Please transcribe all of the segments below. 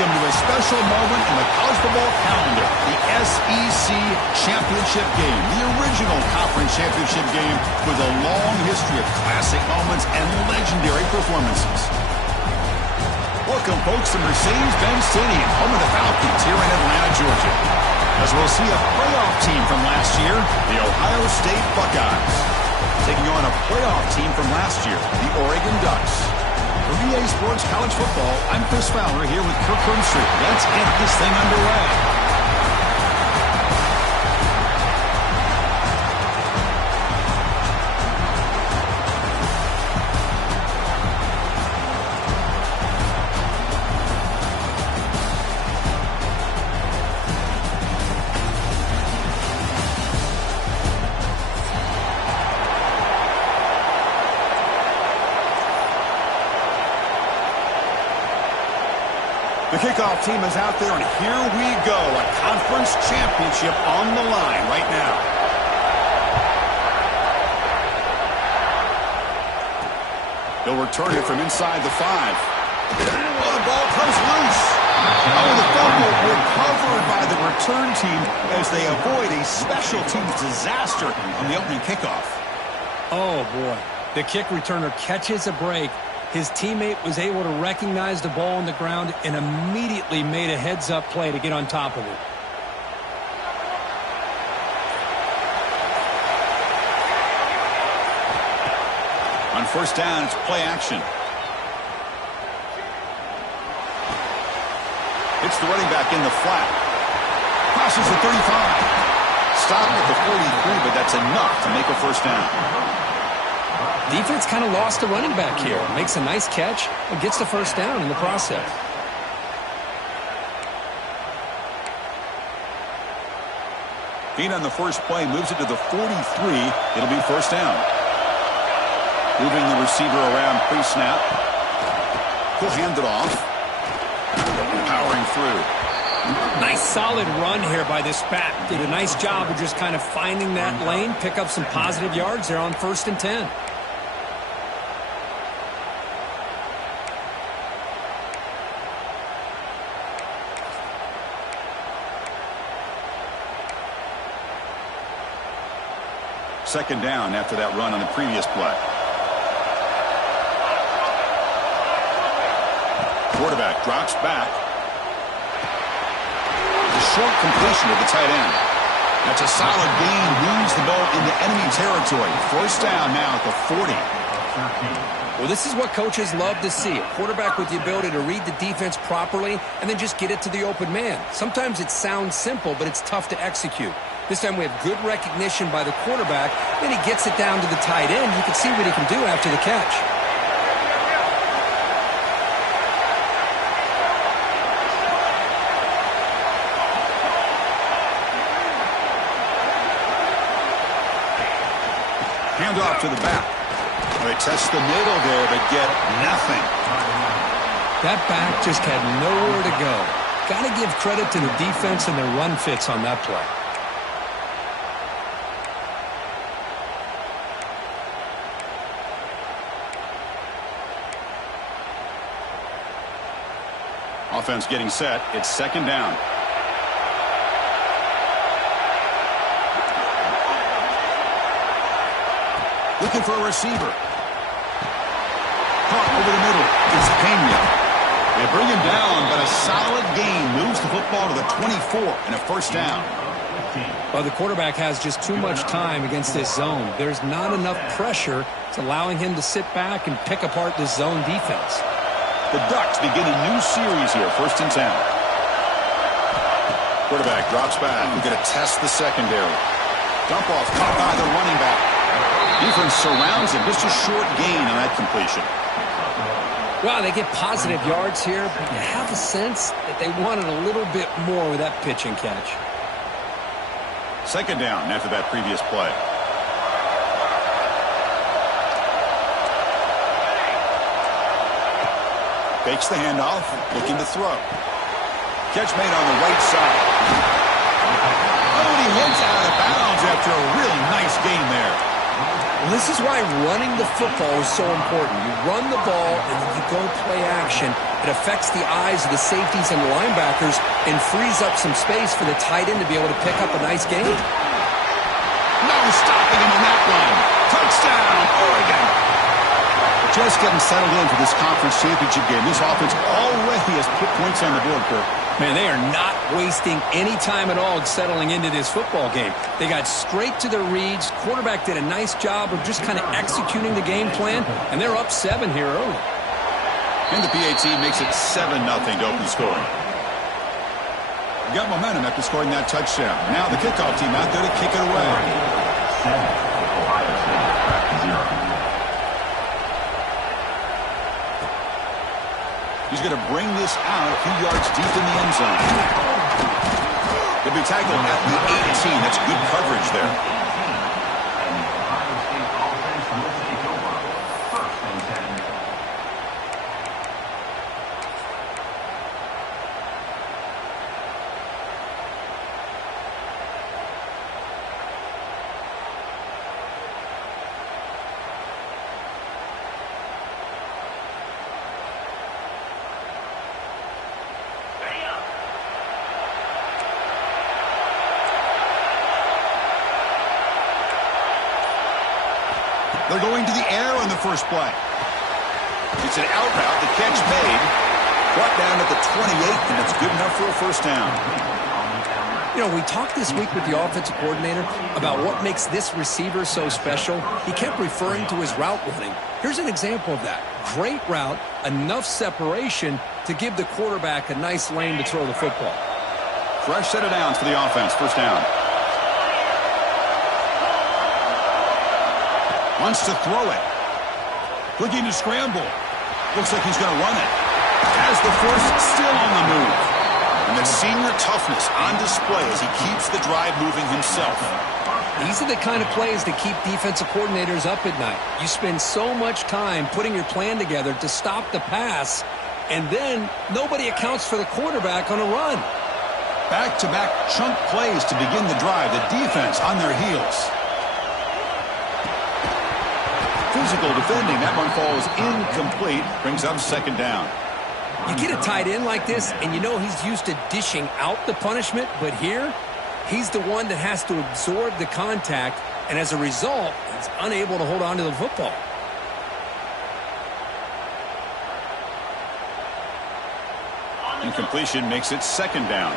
welcome to a special moment in the college football calendar, the SEC Championship Game, the original conference championship game with a long history of classic moments and legendary performances. Welcome, folks, to Mercedes-Benz Stadium, home of the Falcons here in Atlanta, Georgia, as we'll see a playoff team from last year, the Ohio State Buckeyes, taking on a playoff team from last year, the Oregon Ducks. For EA Sports College Football, I'm Chris Fowler here with Kirk Herbstreit. Let's get this thing underway. The kickoff team is out there, and here we go. A conference championship on the line right now. They'll return it from inside the 5. Oh, the ball comes loose. Oh, the fumble recovered by the return team as they avoid a special teams disaster on the opening kickoff. Oh, boy. The kick returner catches a break. His teammate was able to recognize the ball on the ground and immediately made a heads-up play to get on top of it. On first down, it's play action. It's the running back in the flat. Crosses the 35. Stopped at the 43, but that's enough to make a first down. Defense kind of lost the running back here. Makes a nice catch and gets the first down in the process. Being on the first play moves it to the 43. It'll be first down. Moving the receiver around pre-snap. He'll hand it off. Powering through. Nice solid run here by this back. Did a nice job of just kind of finding that lane, pick up some positive yards there on 1st and 10. Second down after that run on the previous play. Quarterback drops back. A short completion to the tight end. That's a solid gain. Moves the ball into enemy territory. First down now at the 40. Well, this is what coaches love to see. A quarterback with the ability to read the defense properly and then just get it to the open man. Sometimes it sounds simple, but it's tough to execute. This time we have good recognition by the quarterback. Then he gets it down to the tight end. You can see what he can do after the catch. Hand off to the back. They test the middle there, but get nothing. That back just had nowhere to go. Got to give credit to the defense and their run fits on that play. Offense getting set. It's second down. Looking for a receiver. Caught over the middle. It's Pena. They bring him down, but a solid gain moves the football to the 24 and a first down. Well, the quarterback has just too much time against this zone. There's not enough pressure. It's allowing him to sit back and pick apart this zone defense. The Ducks begin a new series here, 1st and 10. Quarterback drops back. We're going to test the secondary. Dump off caught by the running back. Defense surrounds him. Just a short gain on that completion. Well, they get positive yards here, but you have a sense that they wanted a little bit more with that pitch and catch. Second down after that previous play. Fakes the handoff, looking to throw. Catch made on the right side. Oh, and he hits out of bounds after a really nice game there. Well, this is why running the football is so important. You run the ball, and then you go play action. It affects the eyes of the safeties and the linebackers and frees up some space for the tight end to be able to pick up a nice gain. No stopping him on that one. Touchdown, Oregon. Just getting settled in for this conference championship game. This offense already has put points on the board, Kirk. Man, they are not wasting any time at all settling into this football game. They got straight to their reads. Quarterback did a nice job of just kind of executing the game plan, and they're up 7 here early. And the PAT makes it 7-0 to open scoring. Got momentum after scoring that touchdown. Now the kickoff team out there to kick it away. He's going to bring this out a few yards deep in the end zone. He'll be tackled at the 18. That's good coverage there. They're going to the air on the first play. It's an out route. The catch made. Brought down at the 28, and that's good enough for a first down. You know, we talked this week with the offensive coordinator about what makes this receiver so special. He kept referring to his route running. Here's an example of that. Great route, enough separation to give the quarterback a nice lane to throw the football. Fresh set of downs for the offense. First down. Wants to throw it. Looking to scramble. Looks like he's going to run it. Has the force still on the move. And the senior toughness on display as he keeps the drive moving himself. These are the kind of plays that keep defensive coordinators up at night. You spend so much time putting your plan together to stop the pass, and then nobody accounts for the quarterback on a run. Back-to-back chunk plays to begin the drive. The defense on their heels. Physical defending. That one falls incomplete. Brings up second down. You get a tight end like this, and you know he's used to dishing out the punishment, but here, he's the one that has to absorb the contact, and as a result, he's unable to hold on to the football. Incompletion makes it second down.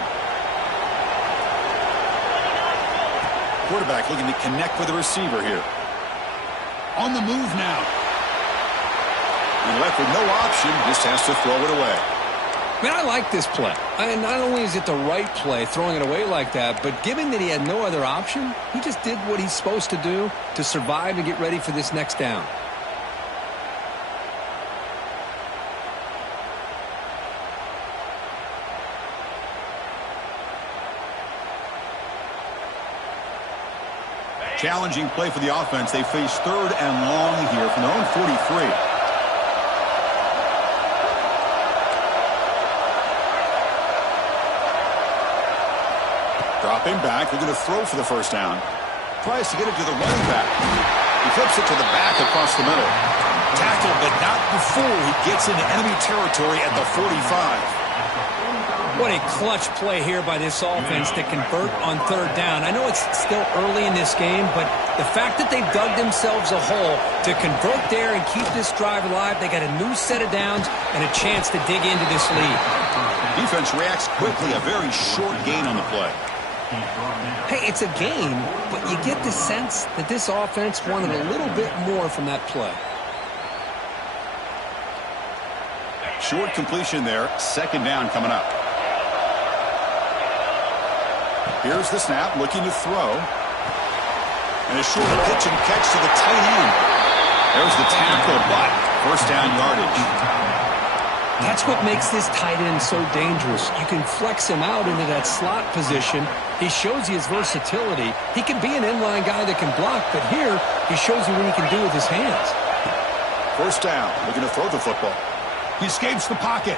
Quarterback looking to connect with the receiver here. On the move now. And left with no option, just has to throw it away. Man, I like this play. Not only is it the right play, throwing it away like that, but given that he had no other option, he just did what he's supposed to do to survive and get ready for this next down. Challenging play for the offense. They face third and long here from their own 43. Dropping back. They're going to throw for the first down. Tries to get it to the running back. He flips it to the back across the middle. Tackled, but not before he gets into enemy territory at the 45. What a clutch play here by this offense to convert on third down. I know it's still early in this game, but the fact that they've dug themselves a hole to convert there and keep this drive alive, they got a new set of downs and a chance to dig into this lead. Defense reacts quickly, a very short gain on the play. Hey, it's a game, but you get the sense that this offense wanted a little bit more from that play. Short completion there, second down coming up. Here's the snap, looking to throw. And a short pitch and catch to the tight end. There's the tackle, but first down yardage. That's what makes this tight end so dangerous. You can flex him out into that slot position. He shows you his versatility. He can be an inline guy that can block, but here he shows you what he can do with his hands. First down, looking to throw the football. He escapes the pocket.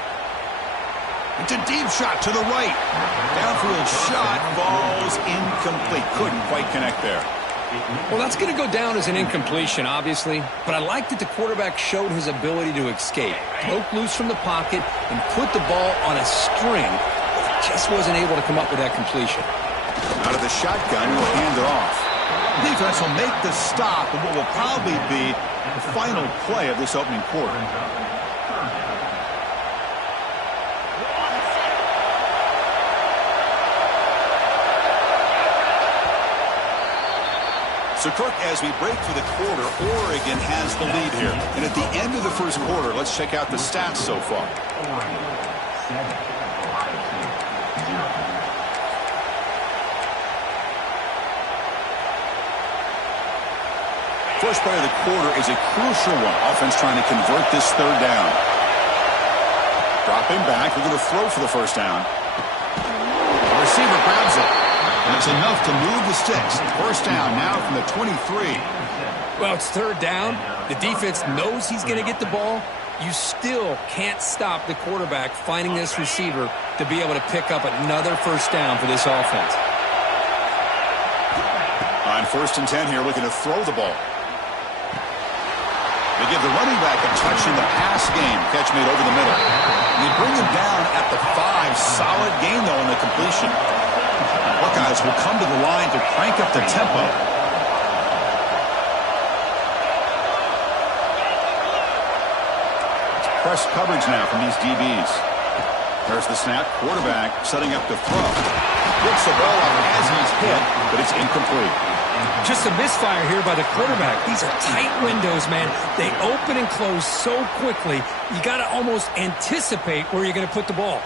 It's a deep shot to the right. Downfield shot falls incomplete. Couldn't quite connect there. Well, that's going to go down as an incompletion, obviously, but I like that the quarterback showed his ability to escape, broke loose from the pocket, and put the ball on a string, but just wasn't able to come up with that completion. Out of the shotgun, he'll hand it off. Defense will make the stop of what will probably be the final play of this opening quarter. So, Kirk, as we break for the quarter, Oregon has the lead here. And at the end of the first quarter, let's check out the stats so far. First play of the quarter is a crucial one. Offense trying to convert this third down. Dropping back, we're going to throw for the first down. The receiver grabs it. That's enough to move the sticks. First down now from the 23. Well, it's third down. The defense knows he's going to get the ball. You still can't stop the quarterback finding this receiver to be able to pick up another first down for this offense. On first and 10 here, looking to throw the ball. They give the running back a touch in the pass game. Catch made over the middle. They bring him down at the 5. Solid gain, though, in the completion. Buckeyes will come to the line to crank up the tempo. It's press coverage now from these DBs. There's the snap. Quarterback setting up to throw. Gets the ball up as he's hit, but it's incomplete. Just a misfire here by the quarterback. These are tight windows, man. They open and close so quickly, you got to almost anticipate where you're going to put the ball.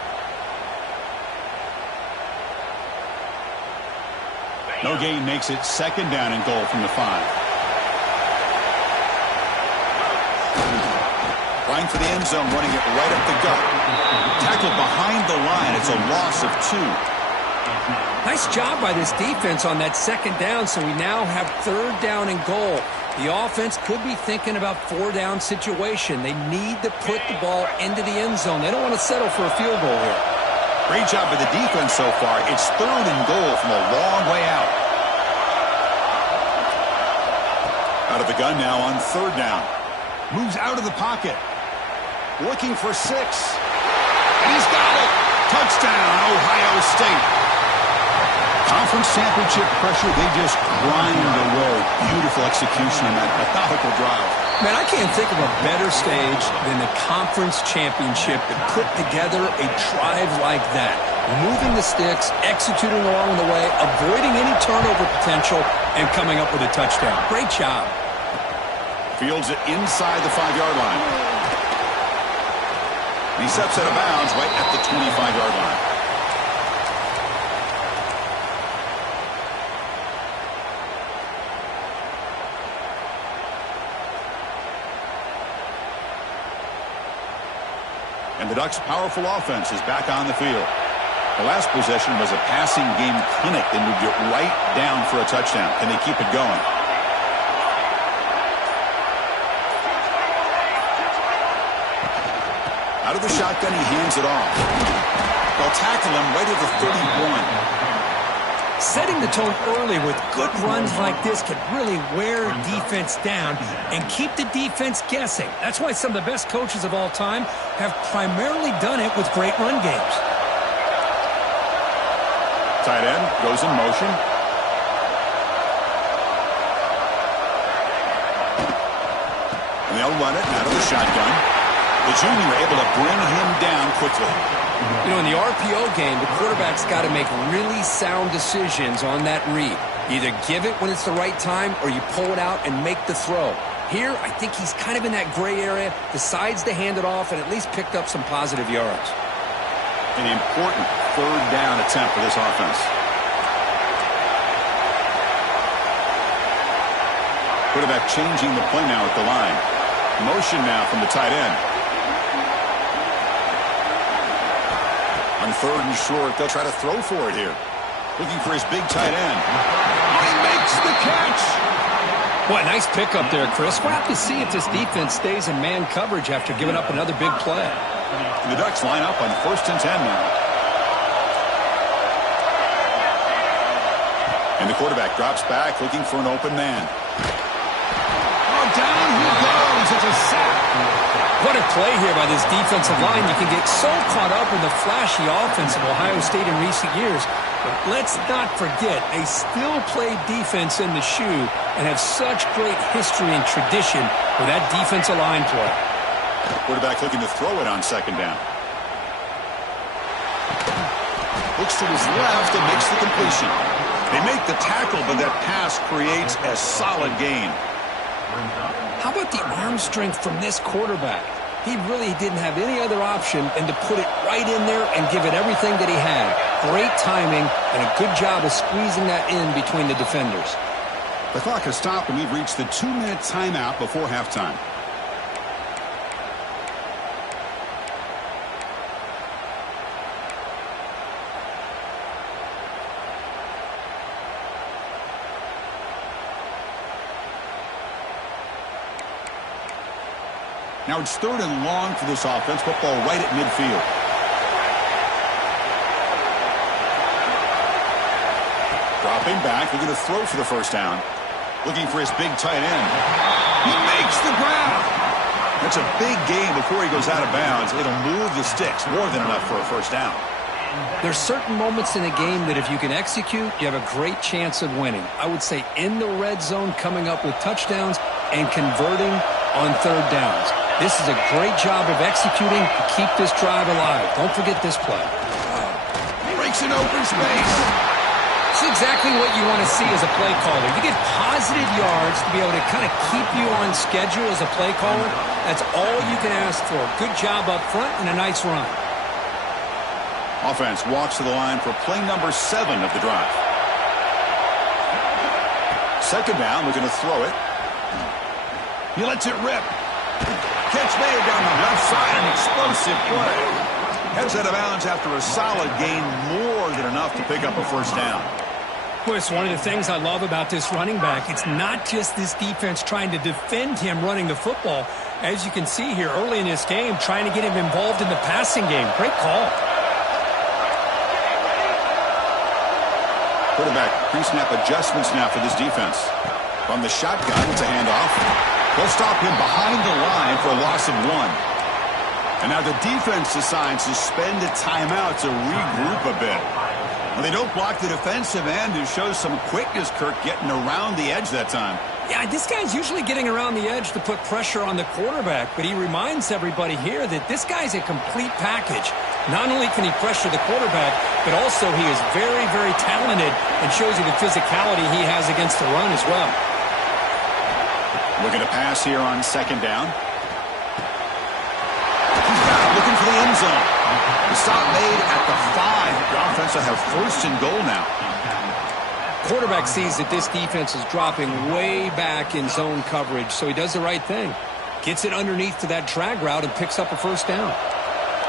No gain makes it second down and goal from the 5. Flying for the end zone, running it right up the gut. Tackled behind the line. It's a loss of 2. Nice job by this defense on that second down, so we now have third down and goal. The offense could be thinking about 4-down situation. They need to put the ball into the end zone. They don't want to settle for a field goal here. Great job by the defense so far. It's third and goal from a long way out. Out of the gun now on third down. Moves out of the pocket. Looking for 6. And he's got it. Touchdown, Ohio State. Conference championship pressure, they just grind away. Beautiful execution on that methodical drive. Man, I can't think of a better stage than the conference championship to put together a drive like that. Moving the sticks, executing along the way, avoiding any turnover potential, and coming up with a touchdown. Great job. Fields it inside the 5-yard line. He steps out of bounds right at the 25-yard line. And the Ducks' powerful offense is back on the field. The last possession was a passing game clinic. They moved it right down for a touchdown. Can they keep it going? Out of the shotgun, he hands it off. They'll tackle him right at the 31. Setting the tone early with good runs like this can really wear defense down and keep the defense guessing. That's why some of the best coaches of all time have primarily done it with great run games. Tight end goes in motion. And they'll run it out of the shotgun. The junior able to bring him down quickly. You know, in the RPO game, the quarterback's got to make really sound decisions on that read. Either give it when it's the right time or you pull it out and make the throw. Here, I think he's kind of in that gray area, decides to hand it off and at least picked up some positive yards. An important third down attempt for this offense. Quarterback changing the play now at the line. Motion now from the tight end. On third and short, they'll try to throw for it here. Looking for his big tight end. Oh, he makes the catch! What a nice pickup there, Chris. We'll have to see if this defense stays in man coverage after giving up another big play. And the Ducks line up on first and 10 now. And the quarterback drops back looking for an open man. Oh, down he goes. It's a sack. What a play here by this defensive line. You can get so caught up in the flashy offense of Ohio State in recent years. But let's not forget, they still play defense in the shoe and have such great history and tradition with that defensive line play. Quarterback looking to throw it on second down. Looks to his left and makes the completion. They make the tackle, but that pass creates a solid gain. How about the arm strength from this quarterback? He really didn't have any other option than to put it right in there and give it everything that he had. Great timing and a good job of squeezing that in between the defenders. The clock has stopped and we've reached the 2-minute timeout before halftime. Now it's 3rd and long for this offense. Football right at midfield. Dropping back. Looking to throw for the first down. Looking for his big tight end. He makes the grab. That's a big gain before he goes out of bounds. It'll move the sticks. More than enough for a first down. There's certain moments in a game that if you can execute, you have a great chance of winning. I would say in the red zone, coming up with touchdowns and converting on third downs. This is a great job of executing to keep this drive alive. Don't forget this play. Breaks an open space. It's exactly what you want to see as a play caller. You get positive yards to be able to kind of keep you on schedule as a play caller. That's all you can ask for. Good job up front and a nice run. Offense walks to the line for play number 7 of the drive. Second down, looking to throw it. He lets it rip. Catch made down the left side, an explosive play. Heads out of bounds after a solid gain, more than enough to pick up a first down. Well, it's one of the things I love about this running back. It's not just this defense trying to defend him running the football. As you can see here early in this game, trying to get him involved in the passing game. Great call. Quarterback pre-snap adjustments now for this defense. From the shotgun, it's a handoff. They'll stop him behind the line for a loss of 1. And now the defense decides to spend a timeout to regroup a bit. Well, they don't block the defensive end, who shows some quickness, Kirk, getting around the edge that time. Yeah, this guy's usually getting around the edge to put pressure on the quarterback, but he reminds everybody here that this guy's a complete package. Not only can he pressure the quarterback, but also he is very, very talented and shows you the physicality he has against the run as well. Looking to pass here on second down. He's got it, looking for the end zone. The stop made at the 5. The offense will have 1st and goal now. Quarterback sees that this defense is dropping way back in zone coverage, so he does the right thing. Gets it underneath to that drag route and picks up a first down.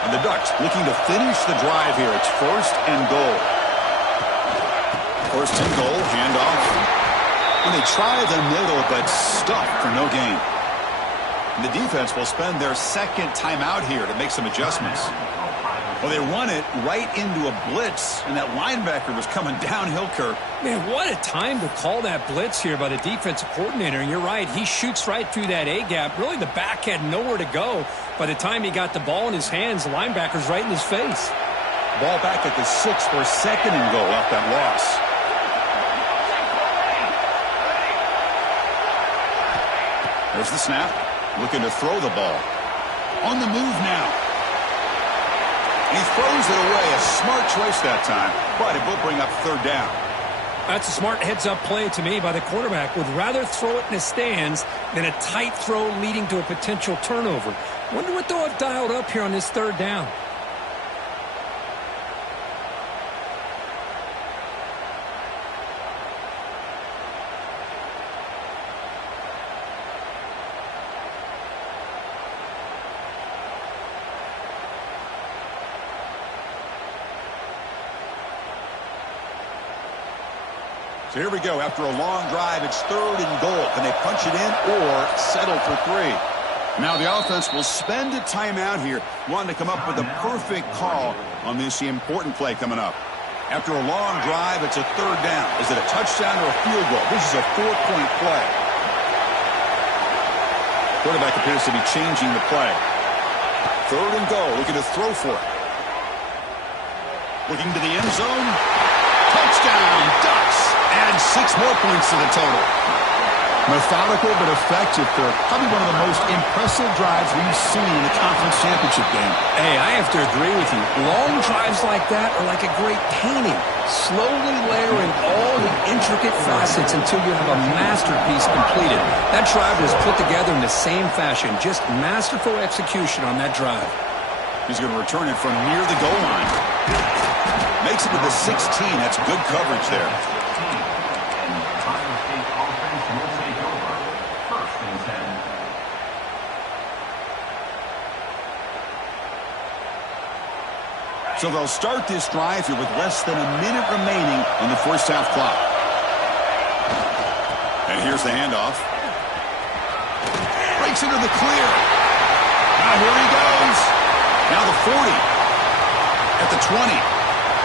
And the Ducks looking to finish the drive here. It's 1st and goal. 1st and goal, handoff. And they try the middle, but stuffed for no gain. And the defense will spend their 2nd timeout here to make some adjustments. Well, they run it right into a blitz, and that linebacker was coming downhill, Kirk. Man, what a time to call that blitz here by the defensive coordinator. And you're right, he shoots right through that A-gap. Really, the back had nowhere to go. By the time he got the ball in his hands, the linebacker's right in his face. Ball back at the 6 for 2nd and goal off that loss. There's the snap. Looking to throw the ball. On the move now. He throws it away. A smart choice that time, but it will bring up 3rd down. That's a smart heads-up play to me by the quarterback. Would rather throw it in the stands than a tight throw leading to a potential turnover. Wonder what they'll have dialed up here on this 3rd down. So here we go. After a long drive, it's 3rd and goal. Can they punch it in or settle for 3? Now the offense will spend a timeout here, wanting to come up with a perfect call on this important play coming up. After a long drive, it's a third down. Is it a touchdown or a field goal? This is a 4-point play. Quarterback appears to be changing the play. Third and goal, looking to throw for it. Looking to the end zone. Touchdown, Ducks. Add 6 more points to the total. Methodical but effective for probably one of the most impressive drives we've seen in the conference championship game. Hey, I have to agree with you. Long drives like that are like a great painting. Slowly layering all the intricate facets until you have a masterpiece completed. That drive was put together in the same fashion. Just masterful execution on that drive. He's going to return it from near the goal line. Makes it to the 16. That's good coverage there. So they'll start this drive here with less than a minute remaining in the first half clock. And here's the handoff. Breaks into the clear. Now here he goes. Now the 40. At the 20.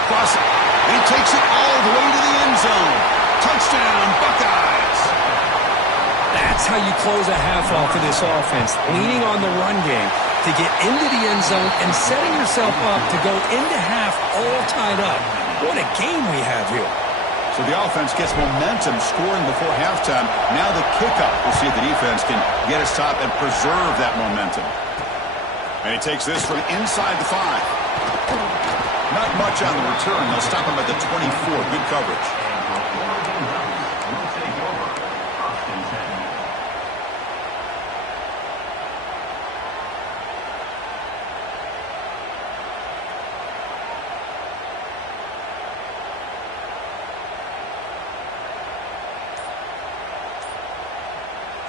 Crossing. And he takes it all the way to the end zone. Touchdown, Buckeyes. That's how you close a half off of this offense. Leaning on the run game to get into the end zone and setting yourself up to go into half all tied up. What a game we have here. So the offense gets momentum scoring before halftime. Now the kickoff. We'll see if the defense can get a stop and preserve that momentum. And he takes this from inside the 5. Not much on the return. They'll stop him at the 24. Good coverage.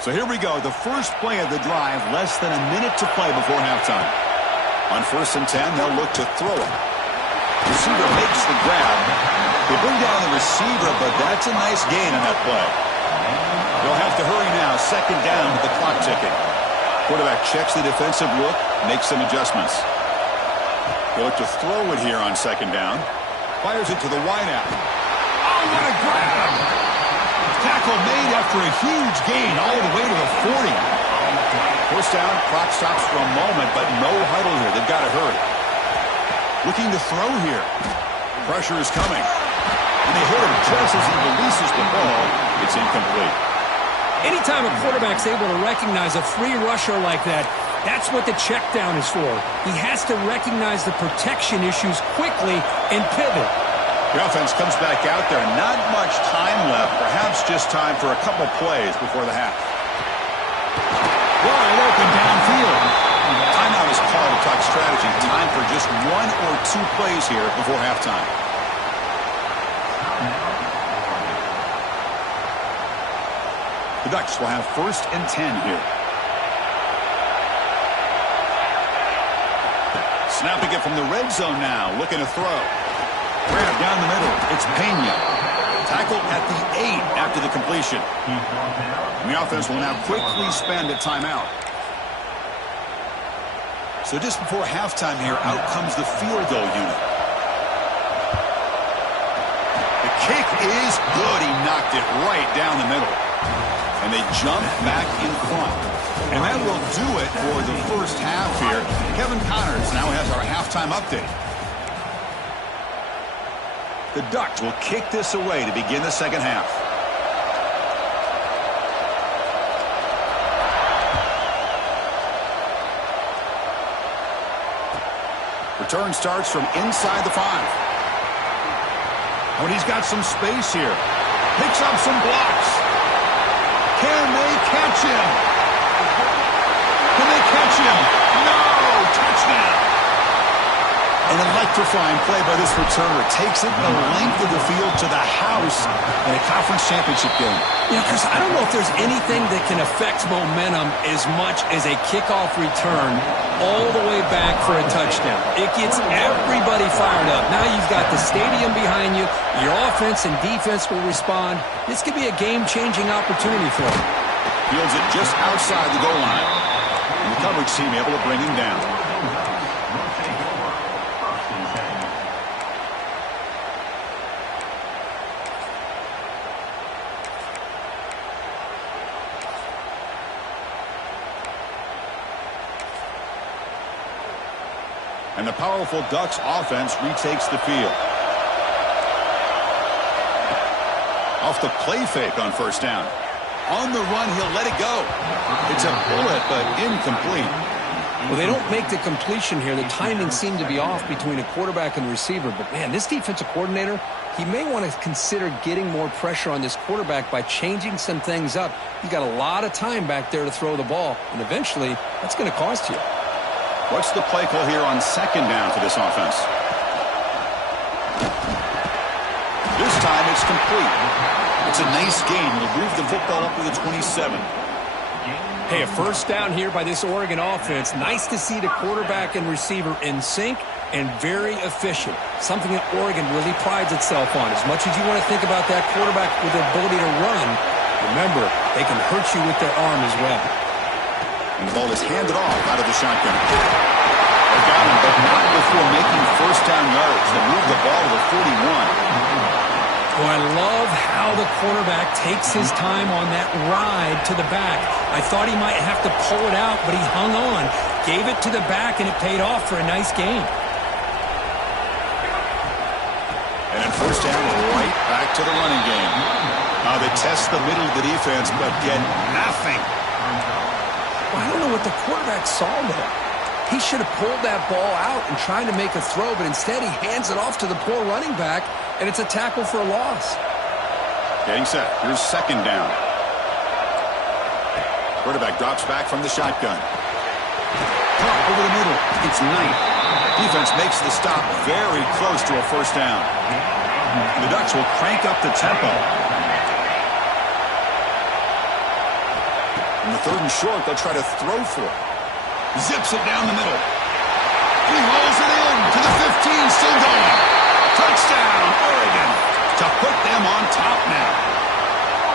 So here we go, the first play of the drive, less than a minute to play before halftime. On 1st and 10, they'll look to throw it. Receiver makes the grab. They bring down the receiver, but that's a nice gain on that play. They'll have to hurry now, 2nd down with the clock ticking. Quarterback checks the defensive look, makes some adjustments. They'll look to throw it here on 2nd down. Fires it to the wideout. Oh, what a grab! Tackle made after a huge gain all the way to the 40. First down, clock stops for a moment, but no huddle here. They've got to hurry. Looking to throw here. Pressure is coming. And they hit him just as he releases the ball. It's incomplete. Anytime a quarterback's able to recognize a free rusher like that, that's what the check down is for. He has to recognize the protection issues quickly and pivot. The offense comes back out there. Not much time left. Perhaps just time for a couple plays before the half. Wide open downfield. Timeout is called to talk strategy. Time for just 1 or 2 plays here before halftime. The Ducks will have 1st and 10 here. Snapping it from the red zone now. Looking to throw. Grab down the middle. It's Pena. Tackled at the 8 after the completion. And the offense will now quickly spend a timeout. So just before halftime here, out comes the field goal unit. The kick is good. He knocked it right down the middle. And they jump back in front. And that will do it for the first half here. Kevin Connors now has our halftime update. The Ducks will kick this away to begin the second half. Return starts from inside the 5. When he's got some space here. Picks up some blocks. Can they catch him? Can they catch him? No! Touchdown! An electrifying play by this returner. Takes it the length of the field to the house in a conference championship game. Yeah, Chris, I don't know if there's anything that can affect momentum as much as a kickoff return all the way back for a touchdown. It gets everybody fired up. Now you've got the stadium behind you. Your offense and defense will respond. This could be a game-changing opportunity for them. Fields it just outside the goal line. And the coverage team able to bring him down. And the powerful Ducks offense retakes the field. Off the play fake on first down. On the run, he'll let it go. It's a bullet, but incomplete. Well, they don't make the completion here. The timing seemed to be off between a quarterback and receiver. But, man, this defensive coordinator, he may want to consider getting more pressure on this quarterback by changing some things up. He's got a lot of time back there to throw the ball, and eventually that's going to cost you. What's the play call here on second down for this offense? This time it's complete. It's a nice gain. We'll move the football up to the 27. Hey, a first down here by this Oregon offense. Nice to see the quarterback and receiver in sync and very efficient. Something that Oregon really prides itself on. As much as you want to think about that quarterback with the ability to run, remember, they can hurt you with their arm as well. And the ball is handed off out of the shotgun. They got him, but not before making first down yards. They move the ball to the 41. Oh, I love how the quarterback takes his time on that ride to the back. I thought he might have to pull it out, but he hung on, gave it to the back, and it paid off for a nice gain. And then first down, right back to the running game. They test the middle of the defense, but get nothing. Well, I don't know what the quarterback saw there. He should have pulled that ball out and tried to make a throw, but instead he hands it off to the poor running back, and it's a tackle for a loss. Getting set. Here's second down. Quarterback drops back from the shotgun. Caught over the middle. It's Knight. Defense makes the stop very close to a first down. The Ducks will crank up the tempo. In the third and short, they'll try to throw for it. Zips it down the middle. He rolls it in to the 15, still going. Touchdown, Oregon, to put them on top now.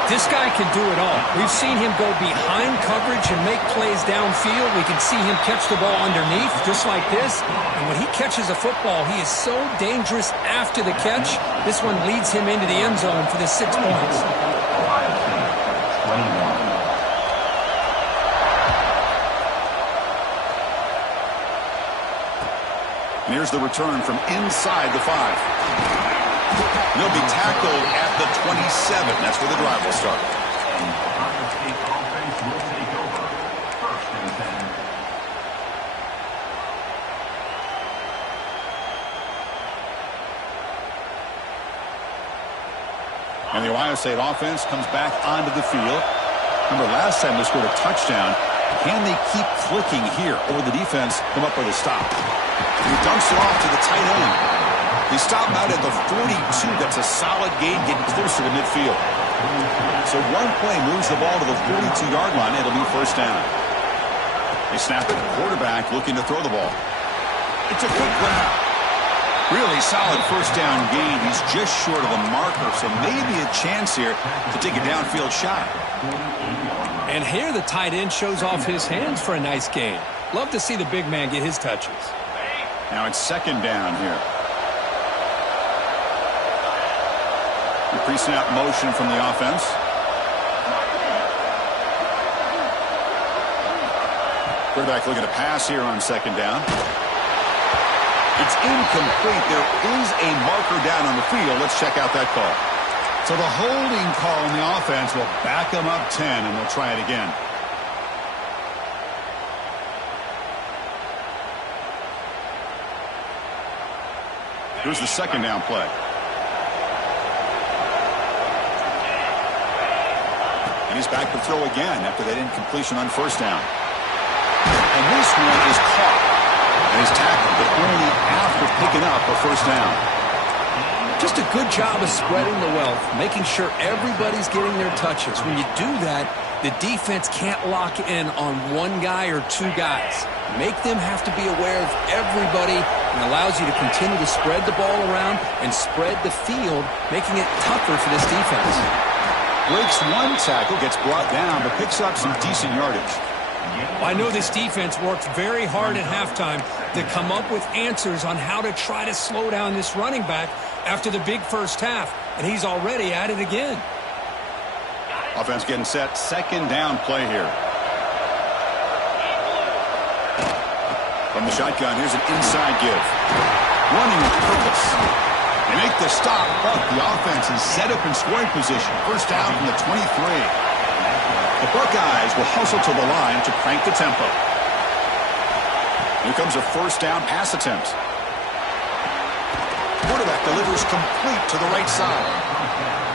This guy can do it all. We've seen him go behind coverage and make plays downfield. We can see him catch the ball underneath, just like this. And when he catches a football, he is so dangerous after the catch. This one leads him into the end zone for the 6 points. And here's the return from inside the 5. He'll be tackled at the 27. That's where the drive will start. And the Ohio State offense comes back onto the field. Remember, last time they scored a touchdown. Can they keep clicking here, or will the defense come up with a stop? He dumps it off to the tight end. He stopped out at the 42. That's a solid gain, getting closer to midfield. So one play moves the ball to the 42-yard line. It'll be first down. They snap it. Quarterback looking to throw the ball. It's a quick grab. Really solid first down gain. He's just short of the marker, so maybe a chance here to take a downfield shot. And here the tight end shows off his hands for a nice gain. Love to see the big man get his touches. Now it's second down here. The pre-snap motion from the offense. Quarterback looking to pass here on second down. It's incomplete. There is a marker down on the field. Let's check out that call. So the holding call on the offense will back them up 10, and they'll try it again. Here's the second down play. And he's back to throw again after that incompletion on first down. And this one is caught. And is tackled, but only after picking up a first down. Just a good job of spreading the wealth, making sure everybody's getting their touches. When you do that, the defense can't lock in on one guy or two guys. Make them have to be aware of everybody, and allows you to continue to spread the ball around and spread the field, making it tougher for this defense. Breaks one tackle, gets brought down, but picks up some decent yardage. I know this defense worked very hard at halftime to come up with answers on how to try to slow down this running back after the big first half, and he's already at it again. Offense getting set. Second down play here. From the shotgun, here's an inside give. Running with purpose. They make the stop, but the offense is set up in scoring position. First down from the 23. The Buckeyes will hustle to the line to crank the tempo. Here comes a first down pass attempt. Quarterback delivers complete to the right side.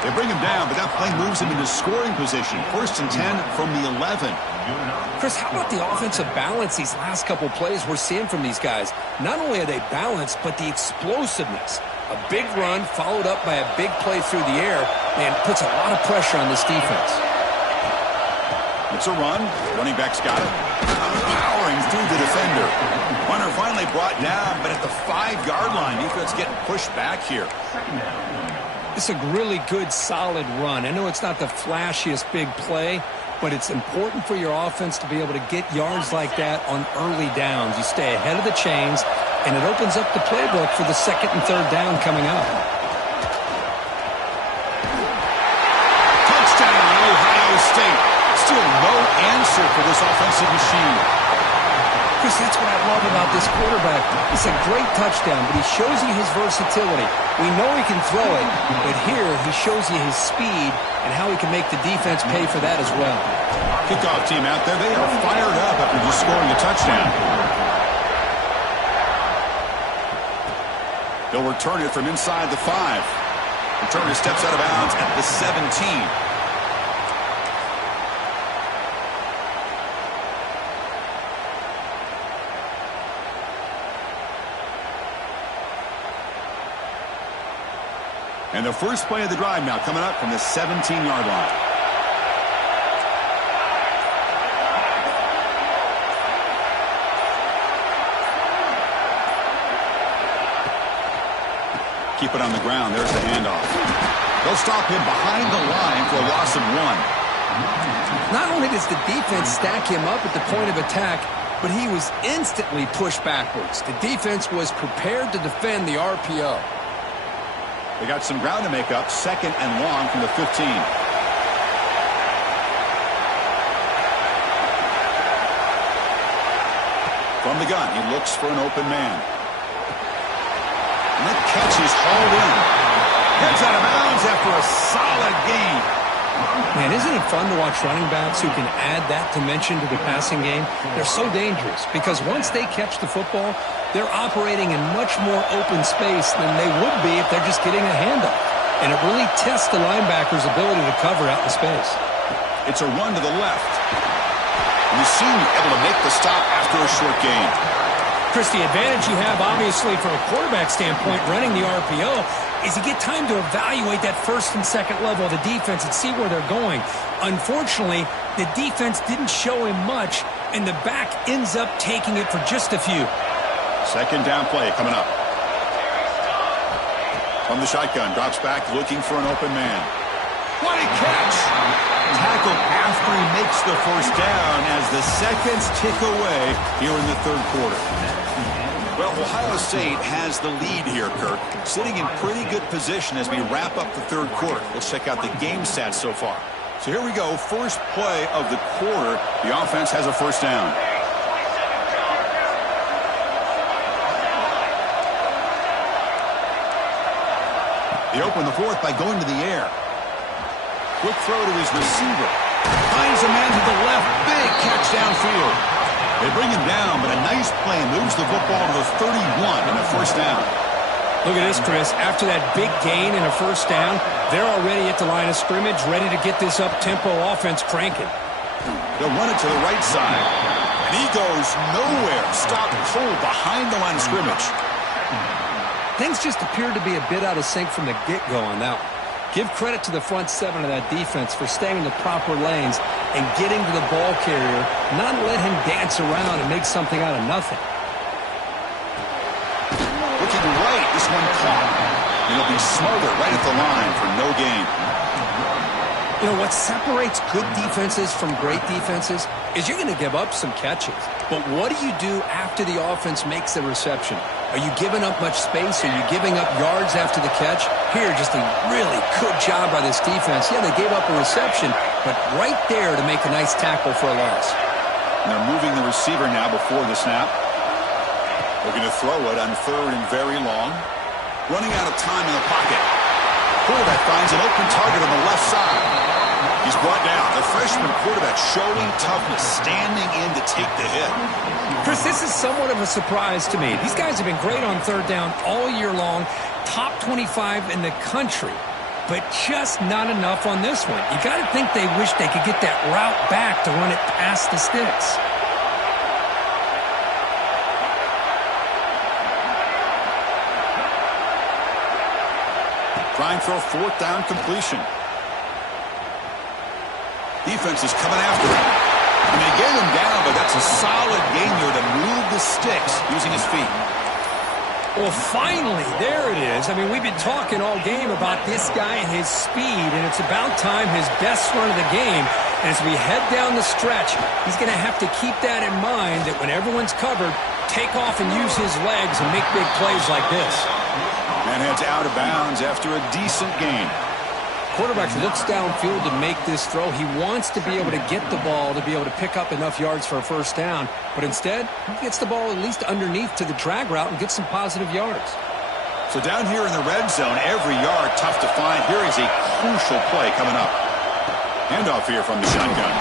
They bring him down, but that play moves him into scoring position. First and 10 from the 11. Chris, how about the offensive balance these last couple plays we're seeing from these guys? Not only are they balanced, but the explosiveness. A big run followed up by a big play through the air, and puts a lot of pressure on this defense. It's a run. Running back's got it. Powering through the defender. Runner finally brought down, but at the 5-yard line, defense getting pushed back here. It's a really good, solid run. I know it's not the flashiest big play, but it's important for your offense to be able to get yards like that on early downs. You stay ahead of the chains, and it opens up the playbook for the second and third down coming up. Touchdown, Ohio State. Still no answer for this offensive machine. Chris, that's what I love about this quarterback. It's a great touchdown, but he shows you his versatility. We know he can throw it, but here he shows you his speed and how he can make the defense pay for that as well. Kickoff team out there, they are fired up after just scoring a touchdown. They'll return it from inside the 5. Returner steps out of bounds at the 17. And the first play of the drive now coming up from the 17-yard line. Keep it on the ground. There's the handoff. They'll stop him behind the line for a loss of 1. Not only does the defense stack him up at the point of attack, but he was instantly pushed backwards. The defense was prepared to defend the RPO. They got some ground to make up. Second and long from the 15. From the gun, he looks for an open man. And that catch is hauled in. Heads out of bounds after a solid gain. Man, isn't it fun to watch running backs who can add that dimension to the passing game? They're so dangerous because once they catch the football, they're operating in much more open space than they would be if they're just getting a handoff. And it really tests the linebacker's ability to cover out in space. It's a run to the left. And the senior able to make the stop after a short gain. Chris, the advantage you have, obviously, from a quarterback standpoint, running the RPO, is you get time to evaluate that first and second level of the defense and see where they're going. Unfortunately, the defense didn't show him much, and the back ends up taking it for just a few. Second down play coming up. From the shotgun, drops back looking for an open man. What a catch! Tackled after he makes the first down as the seconds tick away here in the third quarter. Well, Ohio State has the lead here, Kirk. Sitting in pretty good position as we wrap up the third quarter. Let's check out the game stats so far. So here we go. First play of the quarter. The offense has a first down. They open the fourth by going to the air. Quick throw to his receiver. Finds a man to the left. Big catch downfield. They bring him down, but a nice play moves the football to the 31 and a first down. Look at this, Chris. After that big gain and a first down, they're already at the line of scrimmage, ready to get this up-tempo offense cranking. They'll run it to the right side. And he goes nowhere. Stopped cold behind the line of scrimmage. Things just appeared to be a bit out of sync from the get-go on that one. Give credit to the front seven of that defense for staying in the proper lanes and getting to the ball carrier, not let him dance around and make something out of nothing. Looking right, this one caught. It'll be smothered right at the line for no gain. You know, what separates good defenses from great defenses is you're going to give up some catches. But what do you do after the offense makes the reception? Are you giving up much space? Are you giving up yards after the catch? Here, just a really good job by this defense. Yeah, they gave up a reception, but right there to make a nice tackle for a loss. And they're moving the receiver now before the snap. Looking to throw it on 3rd and very long. Running out of time in the pocket. Quarterback finds an open target on the left side. He's brought down. The freshman quarterback showing toughness, standing in to take the hit. Chris, this is somewhat of a surprise to me. These guys have been great on 3rd down all year long. Top 25 in the country. But just not enough on this one. You got to think they wish they could get that route back to run it past the sticks. Trying for a 4th down completion. Defense is coming after him. And they get him down, but that's a solid game here to move the sticks using his feet. Well, finally, there it is. I mean, we've been talking all game about this guy and his speed, and it's about time his best run of the game. And as we head down the stretch, he's going to have to keep that in mind that when everyone's covered, take off and use his legs and make big plays like this. And heads out of bounds after a decent gain. Quarterback looks downfield to make this throw. He wants to be able to get the ball to be able to pick up enough yards for a 1st down. But instead, he gets the ball at least underneath to the drag route and gets some positive yards. So down here in the red zone, every yard tough to find. Here is a crucial play coming up. Handoff here from the shotgun.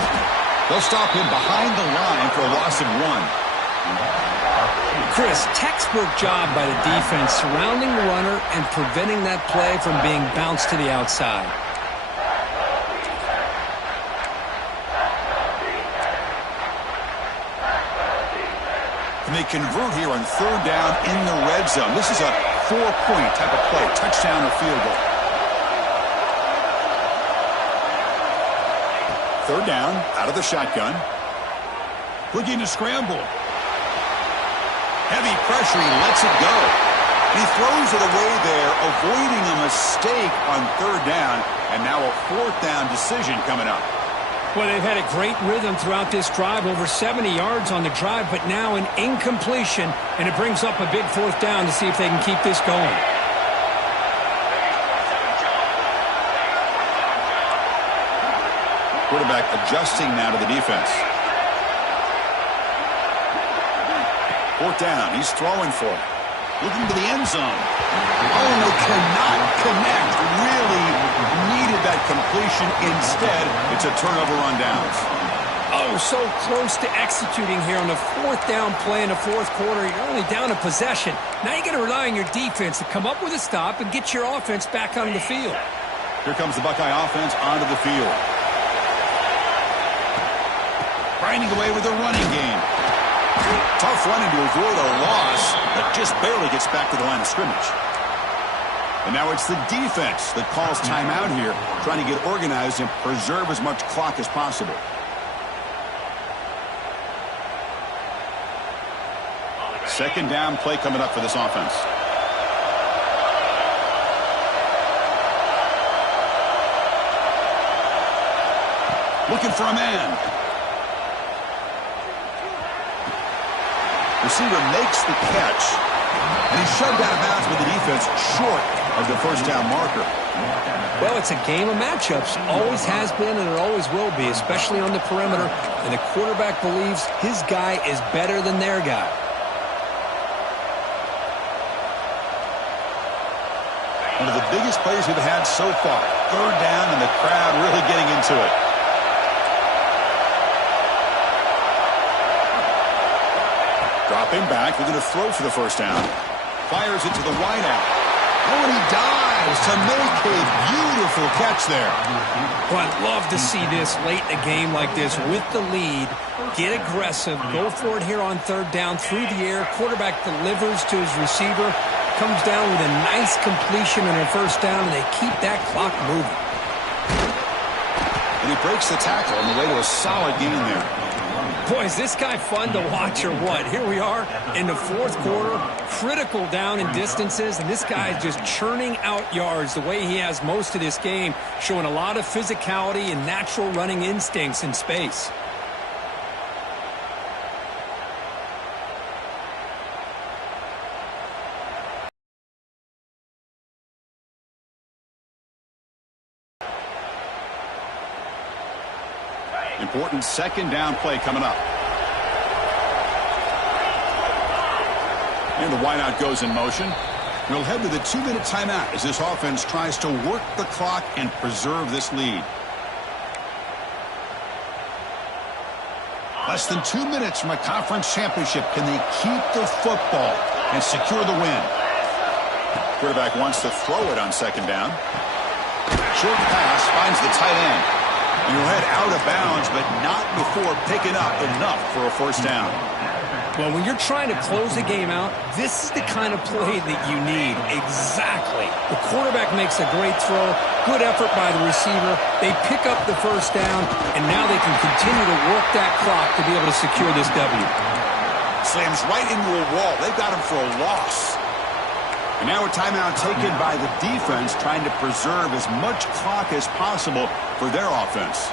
They'll stop him behind the line for a loss of 1. Chris, textbook job by the defense surrounding the runner and preventing that play from being bounced to the outside. And they convert here on 3rd down in the red zone. This is a 4-point type of play, touchdown or field goal. 3rd down, out of the shotgun. Looking to scramble. Heavy pressure, he lets it go. He throws it away there, avoiding a mistake on 3rd down, and now a 4th down decision coming up. Well, they've had a great rhythm throughout this drive, over 70 yards on the drive, but now an incompletion, and it brings up a big 4th down to see if they can keep this going. Quarterback adjusting now to the defense. 4th down, he's throwing for it. Looking to the end zone. Oh, they cannot connect. Really needed that completion. Instead, it's a turnover on downs. Oh, so close to executing here on the 4th down play in the 4th quarter. You're only down a possession. Now you got to rely on your defense to come up with a stop and get your offense back on the field. Here comes the Buckeye offense onto the field. Grinding away with the running game. Tough running to avoid a loss, but just barely gets back to the line of scrimmage. And now it's the defense that calls timeout here, trying to get organized and preserve as much clock as possible. Second down play coming up for this offense. Looking for a man. Receiver makes the catch, and he's shoved out of bounds with the defense short of the 1st down marker. Well, it's a game of matchups. Always has been, and it always will be, especially on the perimeter. And the quarterback believes his guy is better than their guy. One of the biggest plays we've had so far. 3rd down, and the crowd really getting into it. Dropping back, we're going to throw for the 1st down. Fires it to the wideout. Oh, and he dives to make a beautiful catch there. Well, I'd love to see this late in a game like this with the lead. Get aggressive. Go for it here on 3rd down through the air. Quarterback delivers to his receiver. Comes down with a nice completion on a 1st down, and they keep that clock moving. And he breaks the tackle on the way to a solid gain there. Boy, is this guy fun to watch or what? Here we are in the 4th quarter, critical down in distances, and this guy is just churning out yards the way he has most of this game, showing a lot of physicality and natural running instincts in space. Important 2nd down play coming up. And the wideout goes in motion. We'll head to the 2-minute timeout as this offense tries to work the clock and preserve this lead. Less than 2 minutes from a conference championship. Can they keep the football and secure the win? Quarterback wants to throw it on second down. Short pass finds the tight end. And he'll head out of bounds, but not before picking up enough for a first down. Well, when you're trying to close a game out, this is the kind of play that you need. Exactly. The quarterback makes a great throw. Good effort by the receiver. They pick up the first down, and now they can continue to work that clock to be able to secure this W. Slams right into a wall. They've got him for a loss. And now a timeout taken by the defense, trying to preserve as much clock as possible for their offense.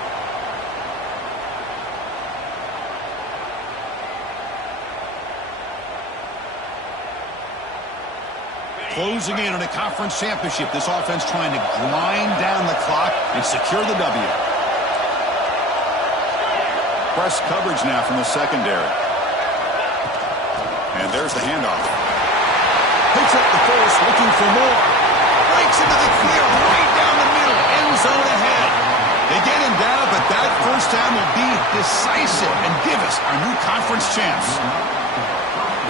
Closing in on a conference championship, this offense trying to grind down the clock and secure the W. Press coverage now from the secondary. And there's the handoff. Picks up the force, looking for more. Breaks into the clear, right down the middle, end zone ahead. They get him down, but that first down will be decisive and give us our new conference champs.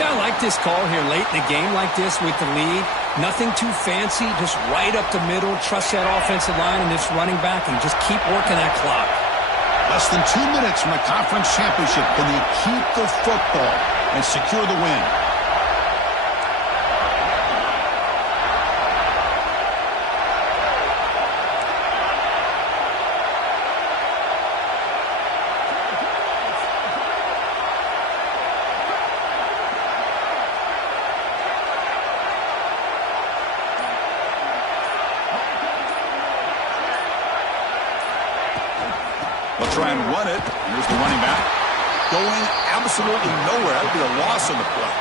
Yeah, I like this call here late in the game like this with the lead. Nothing too fancy, just right up the middle. Trust that offensive line and this running back and just keep working that clock. Less than 2 minutes from a conference championship. Can they keep the football and secure the win? They'll try and run it. Here's the running back. Going absolutely nowhere. That would be a loss on the play.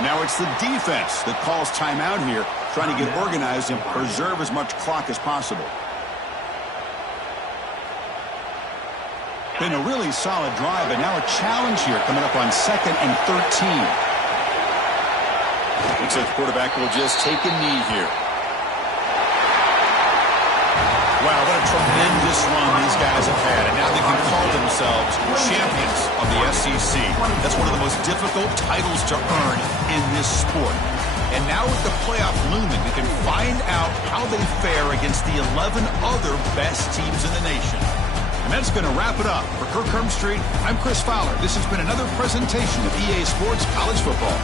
And now it's the defense that calls timeout here, trying to get organized and preserve as much clock as possible. Been a really solid drive, but now a challenge here coming up on 2nd and 13. Looks like the quarterback will just take a knee here. Wow, what a tremendous run these guys have had, and now they can call themselves champions of the SEC. That's one of the most difficult titles to earn in this sport. And now with the playoff looming, we can find out how they fare against the 11 other best teams in the nation. And that's going to wrap it up. For Kirk Street, I'm Chris Fowler. This has been another presentation of EA Sports College Football.